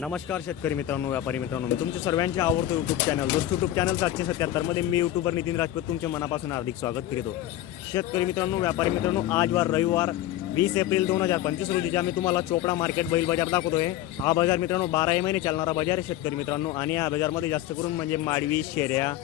नमस्कार शेतकरी मित्रांनो व्यापारी मित्रांनो मी तुमच्या सर्वांचे आवडतो यूट्यूब चॅनल दोस्त यूट्यूब चॅनल सातशे सत्याहत्तरमध्ये मी यूट्यूबर नितीन राजपूत तुमच्या मनापासून हार्दिक स्वागत करीतो. शेतकरी मित्रांनो व्यापारी मित्रांनो आज वार रविवार वीस एप्रिल दोन हजार पंचवीस रोजीच्या मी तुम्हाला चोपडा मार्केट बैल बाजार दाखवतोय. हा बाजार मित्रांनो बाराही महिने चालणारा बाजार आहे शेतकरी मित्रांनो. आणि या बाजारमध्ये जास्त करून म्हणजे माडवी शेऱ्या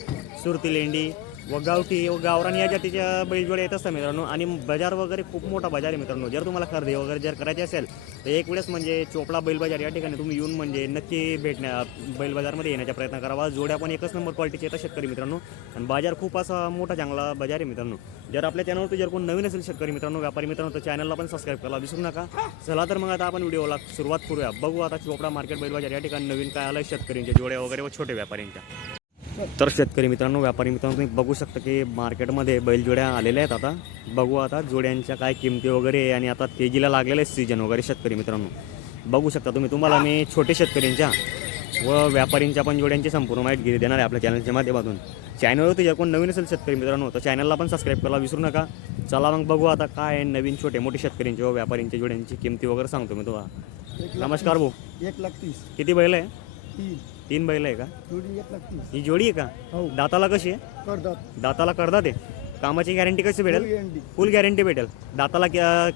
सुरती लेंडी व गावठी व गावरान या जातीच्या बैलजोड्या येत असतात मित्रांनो. आणि बाजार वगैरे खूप मोठा बाजार आहे मित्रांनो. जर तुम्हाला खरेदी वगैरे जर करायची असेल तर एक वेळेस म्हणजे चोपडा बैल बाजार या ठिकाणी तुम्ही येऊन म्हणजे नक्की भेटण्या बैल बाजारमध्ये येण्याचा प्रयत्न करावा जोड्या पण एकच नंबर क्वालिटीचे येतात शेतकरी मित्रांनो. आणि बाजार खूप असा मोठा चांगला बाजार आहे मित्रांनो. जर आपल्या चॅनलवरती जर कोण नवीन असेल शेतकरी मित्रांनो व्यापारी मित्रांनो तर चॅनलला पण सबस्क्राईब करायला विसरू नका. चला तर मग आता आपण व्हिडिओला सुरुवात करूया. बघू आता चोपडा मार्केट बैल बाजार या ठिकाणी नवीन काय आलं शेतकऱ्यांच्या जोड्या वगैरे व छोटे व्यापाऱ्यांच्या. तर शेतकरी मित्रांनो व्यापारी मित्रांनो तुम्ही बघू शकता की मार्केटमध्ये बैलजोड्या आलेल्या आहेत आता. बघू आता जोड्यांच्या काय किमती वगैरे आणि आता तेजीला लागलेलं आहे सीजन वगैरे शेतकरी मित्रांनो. बघू शकता तुम्ही तुम्हाला मी छोटे शेतकऱ्यांच्या व व्यापारींच्या पण जोड्यांची संपूर्ण माहिती देणार आहे आपल्या चॅनलच्या माध्यमातून. चॅनलवरती जर कोण नवीन असेल शेतकरी मित्रांनो तर चॅनलला पण सबस्क्राईब करायला विसरू नका. चला मग बघू आता काय नवीन छोटे मोठे शेतकऱ्यांचे व व्यापारींच्या जोड्यांची किमती वगैरे सांगतो मी तुम्हाला. नमस्कार भाऊ. एक लाख तीस. किती बैल आहे? तीन बैल आहे का? जोडी एक लाख तीस ही जोडी आहे का? हो. दाताला कशी आहे? करतात दाताला करदा ते कामाची गॅरंटी कशी भेटेल? गॅरंटी फुल गॅरंटी भेटेल. दाताला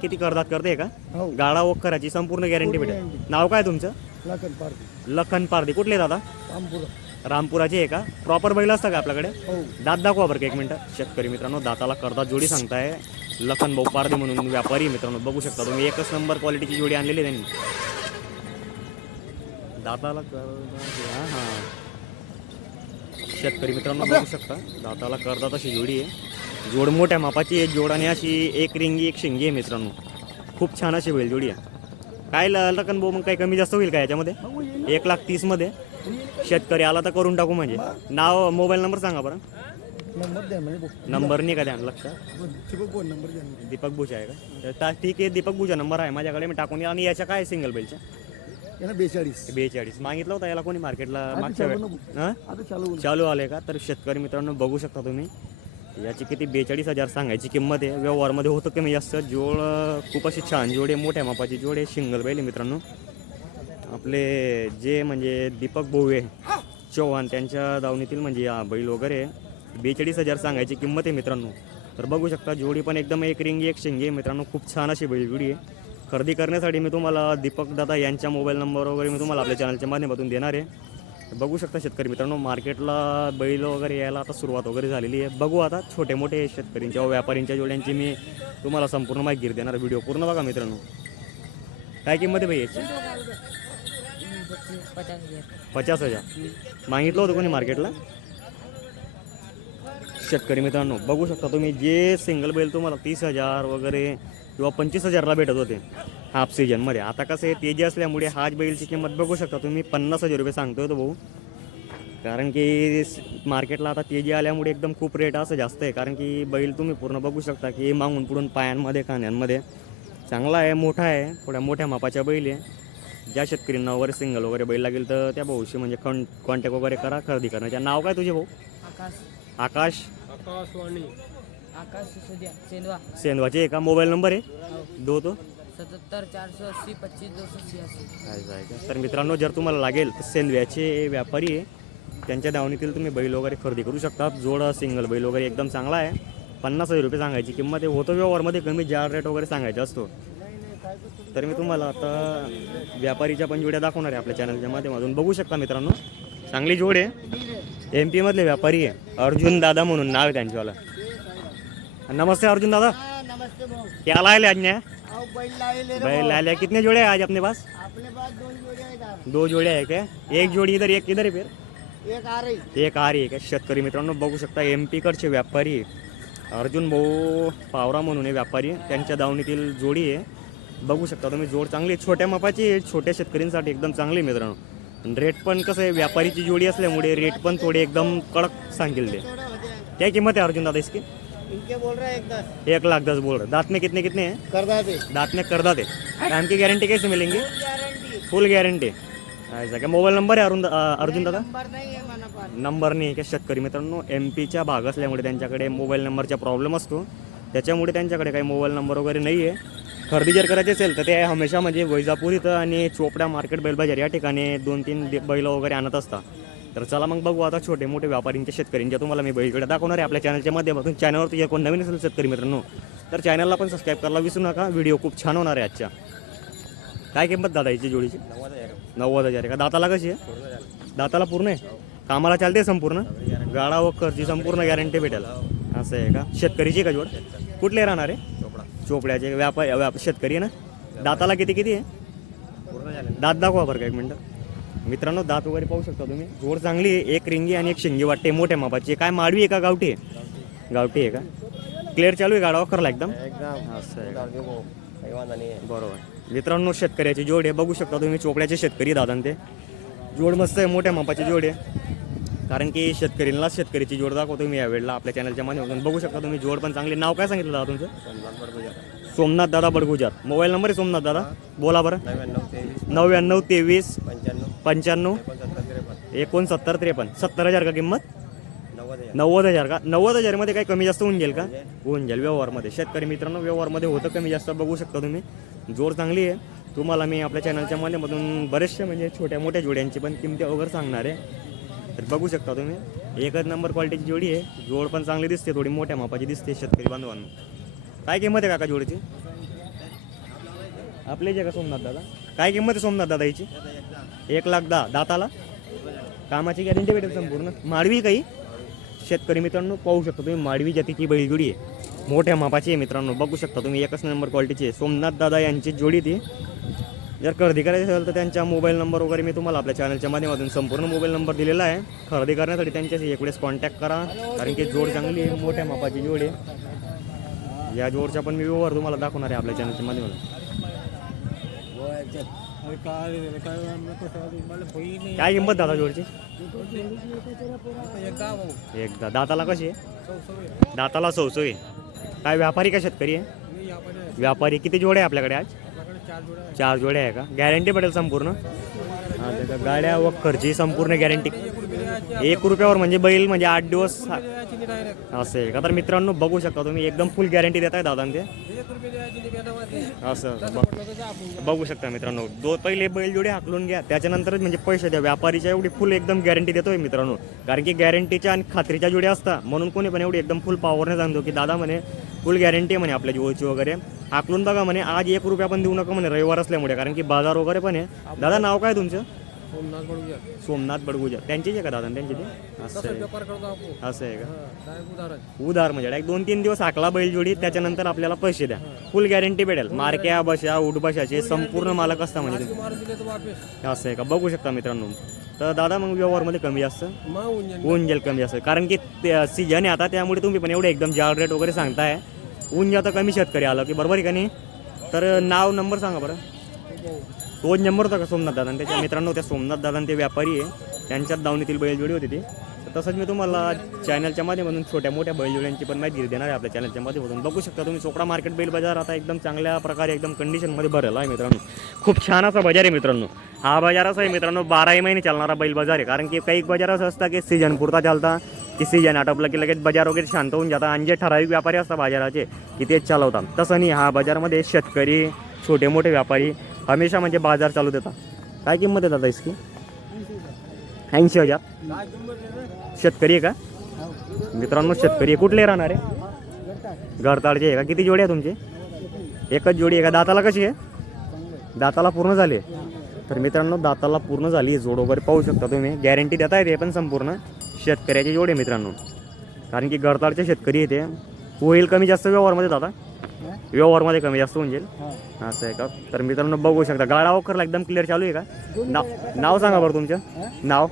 किती करदात करते का? हो. गाडा वखराची संपूर्ण गॅरंटी भेटेल. guarantee. नाव काय तुमचं? लाखन पार्टी लखन पारदी कुठले दादा? रामपुरा. रामपुराचे आहे का? प्रॉपर बैल असतं का आपल्याकडे? हो. दात दाखवा बरं का एक मिनटं. शेतकरी मित्रांनो दाताला करदा जोडी सांगताय. लखन भाऊ पारदे म्हणून व्यापारी आहे मित्रांनो. बघू शकता तुम्ही. एकच नंबर क्वालिटीची जोडी आणलेली आहे त्यांनी. दाताला करदा हां हां शेतकरी मित्रांनो बघू शकता दाताला करदा तशी जोडी आहे. जोड मोठ्या मापाची आहे जोड आणि अशी एक रिंगी एक शिंगी आहे मित्रांनो. खूप छान अशी बैल जोडी आहे. काय ल- लखन भाऊ मग काही कमी जास्त होईल का याच्यामध्ये. एक लाख तीसमध्ये शेतकरी आला तर करून टाकू म्हणजे. नाव मोबाईल नंबर सांगा बरं. नंबर द्या म्हणजे बघ. नंबर नाही का द्या लक्षात. द्या ना. दीपक भुजा आहे का? ठीक आहे दीपक भुजा नंबर आहे माझ्याकडे. मी टाकून आणि याच्या काय सिंगल बेलच्या? याला बेचाळीस. बेचाळीस. मागितलं होतं याला कोणी मार्केटला मागच्या चालू वेळ? नको. हां? आता चालू आले का? तर शेतकरी मित्रांनो बघू शकता तुम्ही. याची किती बेचाळीस हजार सांगायची किंमत आहे. व्यवहारमध्ये होतं कमी जास्त. जोड खूप अशी छान जोड मोठ्या मापाची जोड आहे सिंगल बैल मित्रांनो. आपले जे म्हणजे दीपक भोवे चव्हाण त्यांच्या दावणीतील म्हणजे हा बैल वगैरे बेचाळीस हजार सांगायची किंमत आहे मित्रांनो. तर बघू शकता जोडी पण एकदम एक रिंगी एक शिंगी आहे मित्रांनो. खूप छान अशी बैल जोडी आहे. खरेदी करण्यासाठी मी तुम्हाला दीपक दादा यांच्या मोबाईल नंबर वगैरे मी तुम्हाला आपल्या चॅनलच्या माध्यमातून देणार आहे. बघू शकता शेतकरी मित्रांनो मार्केटला बैल वगैरे यायला आता सुरुवात वगैरे झालेली आहे. बघू आता छोटे मोठे शेतकऱ्यांच्या व्यापारींच्या व्यापाऱ्यांच्या जोड्यांची मी तुम्हाला संपूर्ण माहिती देणार व्हिडिओ पूर्ण बघा मित्रांनो. काय किंमत आहे भाई याची? पचास हजार. मागितलं होतं कोणी मार्केटला? शेतकरी मित्रांनो बघू शकता तुम्ही जे सिंगल बैल तुम्हाला तीस हजार वगैरे किंवा पंचवीस हजारला भेटत होते हाफ सीजनमध्ये आता कसं आहे तेजी असल्यामुळे हाच बैलची किंमत बघू शकता तुम्ही. पन्नास हजार रुपये सांगतोय तो भाऊ. कारण की मार्केटला आता तेजी आल्यामुळे एकदम खूप रेट असं जास्त आहे. कारण की बैल तुम्ही पूर्ण बघू शकता की मागून पुढून पायांमध्ये कांद्यांमध्ये चांगला आहे मोठा आहे. थोड्या मोठ्या मापाच्या बैल आहे. ज्या शेतकऱ्यांना वगैरे सिंगल वगैरे बैल लागेल तर त्या भाऊशी म्हणजे कॉन कॉन्टॅक्ट वगैरे करा खरेदी करण्याच्या नाव काय तुझे भाऊ? आकाश. आकाश. आकाश सिसोदिया सेंधवा सेंदवाचे आहे का मोबाईल नंबर आहे. हो. दो तो. सत्तर चारशे अस्सी पच्चीस दो सौ छियासी काय आहे का? तर मित्रांनो जर तुम्हाला लागेल तर सेंदव्याचे व्यापारी आहे. त्यांच्या दावणीतील तुम्ही बैल वगैरे खरेदी करू शकता जोड सिंगल बैल वगैरे एकदम चांगला आहे. पन्नास हजार रुपये सांगायची किंमत आहे. होतो व्यवहारमध्ये कमी जार रेट वगैरे सांगायचा असतो. तर मी तुम्हाला आता व्यापारीच्या पण जोड्या दाखवणार आहे आपल्या चॅनलच्या माध्यमातून. बघू शकता मित्रांनो चांगली जोड आहे. एम पीमधले व्यापारी आहे. अर्जुन दादा म्हणून नाव आहे त्यांच्यावाला. नमस्ते अर्जुन दादा. नमस्ते भाऊ. क्या लाए आज ने? आओ बैल रे बैल लाए कितने जोड़े हैं आज अपने पास? अपने पास दोन जोडी आहेत. दो जोड़े है क्या? एक जोड़ी इधर एक इधर है फिर? एक आ रही। एक आ रही आहे का शेतकरी मित्रांनो बघू शकता एम पीकडचे व्यापारी अर्जुन भाऊ पावरा म्हणून आहे व्यापारी. त्यांच्या दावणीतील जोडी आहे. बघू शकता तुम्ही जोड चांगली आहे. छोट्या मापाची आहे, छोट्या शेतकऱ्यांसाठी एकदम चांगली आहे मित्रांनो. रेट पण कसं आहे व्यापारीची जोडी असल्यामुळे रेट पण थोडे एकदम कडक हो जाए क्या किंमत है अर्जुन दादा इसकी? इनके बोल रहे हैं एक दस। एक लाख दस बोल रहे दांत में कितने कितने हैं? कर दे। दांत में कर दे। दाम की गारंटी कैसे मिलेंगी? गारंटी फुल गॅरंटी ऐसा का मोबाईल नंबर आहे अरुण अर्जुन दादा? नंबर नहीं है मना पास। नंबर नाही का शेतकरी मित्रांनो एम पीच्या भाग असल्यामुळे त्यांच्याकडे मोबाईल नंबरचा प्रॉब्लेम असतो. त्याच्यामुळे त्यांच्याकडे काही मोबाईल नंबर वगैरे नाही आहे. खरेदी जर करायची असेल तर ते हमेशा म्हणजे वैजापूर इथं आणि चोपडा मार्केट बैल बाजार या ठिकाणी दोन तीन दे- बैल वगैरे आणत असतात. तर चला मग बघू आता छोटे मोठे व्यापारींच्या शेतकऱ्यांच्या तुम्हाला मी बैलकडे दाखवणार आहे आपल्या चॅनलच्या माध्यमातून. चॅनलवरती जर कोण नवीन असेल शेतकरी मित्रांनो तर चॅनलला पण सबस्क्राईब करायला विसरू नका. व्हिडिओ खूप छान होणार आहे आजच्या. काय किंमत दादा याची जोडीची? नव्वद हजार आहे का? दाताला कशी आहे? दाताला पूर्ण आहे? कामाला चालते संपूर्ण? गाडा व खर्ची संपूर्ण गॅरंटी भेटेल असं आहे का? शेतकरीची आहे का जोड? कुठले राहणार आहे? चोपड्याचे. व्यापार व्याप शेतकरी आहे ना? दाताला किती किती आहे? दात दाखवा बरं का एक मिनटं. मित्रांनो दात वगैरे पाहू शकता तुम्ही. जोड चांगली आहे एक रिंगी आणि एक शिंगी वाटते मोठ्या मापाची. काय माडवी आहे का गावठी आहे? गावठी आहे का? क्लिअर चालू आहे गाडा करला एकदम? असं आहे? बरोबर. मित्रांनो शेतकऱ्याची जोड आहे. बघू शकता तुम्ही चोपड्याचे शेतकरी दादा ते जोड मस्त आहे मोठ्या मापाची जोड आहे. कारण की शेतकरीला शेतकरीची जोड दाखवतो मी यावेळेला आपल्या चॅनलच्या माध्यमातून. बघू शकता तुम्ही जोड पण चांगली नाव काय सांगितलं दादा तुमचं? सोमनाथ दादा बडगुजार. मोबाईल नंबर आहे सोमनाथ दादा? बोला बरं. नव्याण्णव तेवीस. पंच्याण्णव एकोणसत्तर त्रेपन्न. सत्तर हजार का किंमत? नव्वद हजार. का? नव्वद हजारमध्ये काही कमी जास्त होऊन जाईल का? होऊन जाईल व्यवहारमध्ये. शेतकरी मित्रांनो व्यवहारमध्ये होतं कमी जास्त बघू शकता तुम्ही. जोड चांगली आहे. तुम्हाला मी आपल्या चॅनलच्या माध्यमातून बरेचसे म्हणजे छोट्या मोठ्या जोड्यांची पण किमती वगैरे सांगणार आहे. तर बघू शकता तुम्ही. एकच नंबर क्वालिटीची जोडी आहे. जोड पण चांगली दिसते थोडी मोठ्या मापाची दिसते शेतकरी बांधवांना. काय किंमत आहे काका जोडीची? आपले जे का सोमनाथ दादा? काय किंमत आहे सोमनाथ दादा हिची एक लाख दहा. दाताला? कामाची गॅरंटी भेटेल संपूर्ण. माडवी काही? शेतकरी मित्रांनो पाहू शकता तुम्ही माडवी जातीची बैलजोडी आहे. मोठ्या मापाची आहे मित्रांनो. बघू शकता तुम्ही एकच नंबर क्वालिटीची आहे. सोमनाथ दादा यांची जोडी ती. जर खरेदी करायची असेल तर त्यांचा मोबाईल नंबर वगैरे मी तुम्हाला आपल्या चॅनलच्या माध्यमातून संपूर्ण मोबाईल नंबर दिलेला आहे. खरेदी करण्यासाठी त्यांच्याशी एक वेळेस कॉन्टॅक्ट करा. कारण की जोड चांगली आहे मोठ्या मापाची जोड आहे. या जोडचा पण मी व्यवहार तुम्हाला दाखवणार आहे आपल्या चॅनलच्या माध्यमातून. काय किंमत दादा जोडची? एकदा. दाताला कशी आहे? दाताला सवसो आहे काय व्यापारी का शेतकरी आहे? व्यापारी किती जोडे आहे आपल्याकडे आज? चार जोड्या आहे का? गॅरंटी पडेल संपूर्ण? हा, त्याच्या गाड्या व खर्ची संपूर्ण गॅरंटी एक रुपयावर म्हणजे बैल म्हणजे आठ दिवस असं. आहे का तर मित्रांनो बघू शकता तुम्ही एकदम फुल गॅरंटी देत आहे दादा ते असं ब- बघू शकता मित्रांनो दो पहिले बैल जोडे हाकलून घ्या त्याच्यानंतरच म्हणजे पैसे द्या. व्यापारीच्या एवढी फुल एकदम गॅरंटी देतोय मित्रांनो. कारण की गॅरंटीच्या आणि खात्रीच्या जोड्या असतात म्हणून कोणी पण एवढी एकदम फुल पॉवरने सांगतो की दादा म्हणे फुल गॅरंटी आहे म्हणे आपल्या जोडची वगैरे. हाकलून बघा म्हणे आज एक रुपया पण देऊ नका म्हणे रविवार असल्यामुळे. कारण की बाजार वगैरे पण आहे. दादा नाव काय तुमचं? सोमनाथ बडगुजा त्यांचीच आहे का दादा त्यांची ते? असं आहे. असं आहे का? उधार म्हणजे एक दोन तीन दिवस हाकला बैलजोडी त्याच्यानंतर आपल्याला पैसे द्या. फुल गॅरंटी भेटेल. मार्क्या बशा उठ बशाचे संपूर्ण मालक असता म्हणजे. असं आहे का? बघू शकता मित्रांनो. तर दादा मग व्यवहारमध्ये कमी जास्त? होऊन जाईल कमी जास्त. कारण की सीजन आहे आता त्यामुळे तुम्ही पण एवढे एकदम जाळ रेट वगैरे सांगताय. ऊन जातं कमी शेतकरी आलं की बरोबर आहे का नाही? तर नाव नंबर सांगा बरं. तोच नंबर होता का सोमनाथ दादा? त्याच्या मित्रांनो त्या सोमनाथ दादा ते व्यापारी आहे. त्यांच्यात दावणीतील बैलजोडी होती ती. तर तसंच मी तुम्हाला चॅनलच्या माध्यमातून छोट्या मोठ्या बैलजोड्यांची पण माहिती देणार आहे आपल्या चॅनलच्या माध्यमातून. बघू शकता तुम्ही चोपडा मार्केट बैल बाजार आता एकदम चांगल्या प्रकारे एकदम कंडिशनमध्ये भरलेला आहे मित्रांनो. खूप छान असा बाजार आहे मित्रांनो. हा बाजार असा आहे मित्रांनो बाराही महिने चालणारा बैल बाजार आहे. कारण की काही बाजार असं असतं की सीजन पुरता चालता की सीजन आटोपलं की लगेच बाजार वगैरे शांत होऊन जातात आणि जे ठराविक व्यापारी असतात बाजाराचे की ते चालवतात तसं नाही हा बाजारमध्ये शेतकरी छोटे मोठे व्यापारी हमेशा म्हणजे बाजार चालू देतात। काय किंमत देतात इसकी? ऐंशी हजार? शेतकरी आहे का? मित्रांनो शेतकरी आहे. कुठले राहणार? आहे घरताळचे आहे का? किती जोडी आहे तुमची? एकच जोडी आहे का? दाताला कशी आहे? दाताला पूर्ण झाली तर मित्रांनो दाताला पूर्ण झाली आहे. जोड वगैरे पाहू शकता तुम्ही. गॅरंटी देता येते पण संपूर्ण. शेतकऱ्याची जोड आहे मित्रांनो. कारण की गडताळचे शेतकरी येते होईल कमी जास्त व्यवहारमध्ये दादा. व्यवहारमध्ये कमी जास्त होऊन जाईल. असं आहे का? तर मित्रांनो बघू शकता. गाडा वखरला एकदम क्लिअर चालू आहे का? नाव नाव सांगा बरं तुमचं. नाव?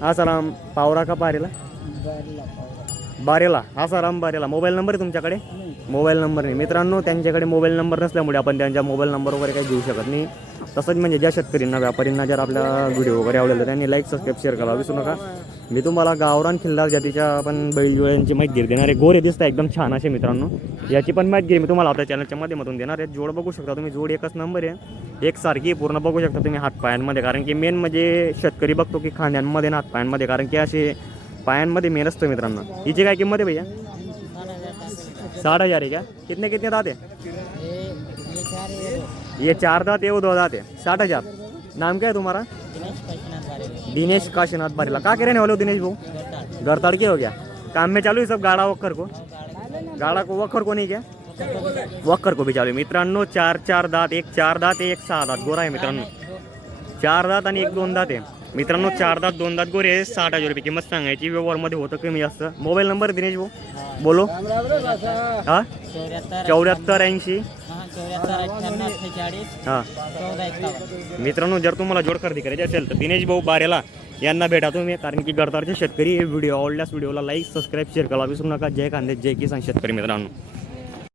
हा सलाम पावरा का पारेला बारेला हा सलाम बारेला. मोबाईल नंबर आहे तुमच्याकडे? मोबाईल नंबर नाही. मित्रांनो त्यांच्याकडे मोबाईल नंबर नसल्यामुळे आपण त्यांच्या मोबाईल नंबर वगैरे काही देऊ शकत नाही. तसंच म्हणजे ज्या शेतकऱ्यांना व्यापाऱ्यांना जर आपला व्हिडिओ वगैरे आवडला त्यांनी लाईक सबस्क्राईब शेअर करा. विसरू नका. मी तुम्हाला गावरान खिल्लार जातीच्या पण बैलजोड्यांची माहिती देणार आहे. गोरे दिसतात एकदम छान असे मित्रांनो. याची पण माहिती मी तुम्हाला आपल्या चॅनलच्या माध्यमातून देणार आहे. जोड बघू शकता तुम्ही. जोड एकच नंबर आहे. एक सारखी पूर्ण बघू शकता तुम्ही हात पायांमध्ये. कारण की मेन म्हणजे शेतकरी बघतो की खांद्यांमध्ये ना हात पायांमध्ये. कारण की असे पायांमध्ये मेन असतो मित्रांनो. हिची काय किंमत आहे भैया? साठ हजार आहे क्या कितने कितने दात आहे? ये चार दांत, ये वो दो दांत है। साठ हज़ार। नाम क्या है तुम्हारा? दिनेश काशीनाथ बारीला। का के रहने वाले दिनेश भाऊ? गरताड़ के हो गया। काम में चालू है सब गाड़ा वक्कर को? गाड़ा को वक्कर को नहीं क्या? वक्कर को भी चालू आहे मित्रांनो, चार चार दात, एक चार दात, एक सहा दात। गोरा आहे मित्रांनो। चार दात एक दोन दात आहे. मित्रांनो, चार दात, दोन दात गोरे साठ हज़ार रुपये किंमत सांगायची. व्यवहारमध्ये होतं कमी जास्त. मोबाईल नंबर दिनेश भाऊ? बोलो. हा? चौऱ्याहत्तर ऐंशी. हा हां. मित्रांनो जर तुम्हाला जोड खरेदी करायची असेल तर दिनेश भाऊ बारेला यांना भेटा तुम्ही कारण की गडतारचे शेतकरी हे व्हिडिओ आवडल्यास व्हिडिओला लाईक सबस्क्राईब शेअर करा विसरू नका. जय कांदे जय किसान शेतकरी मित्रांनो.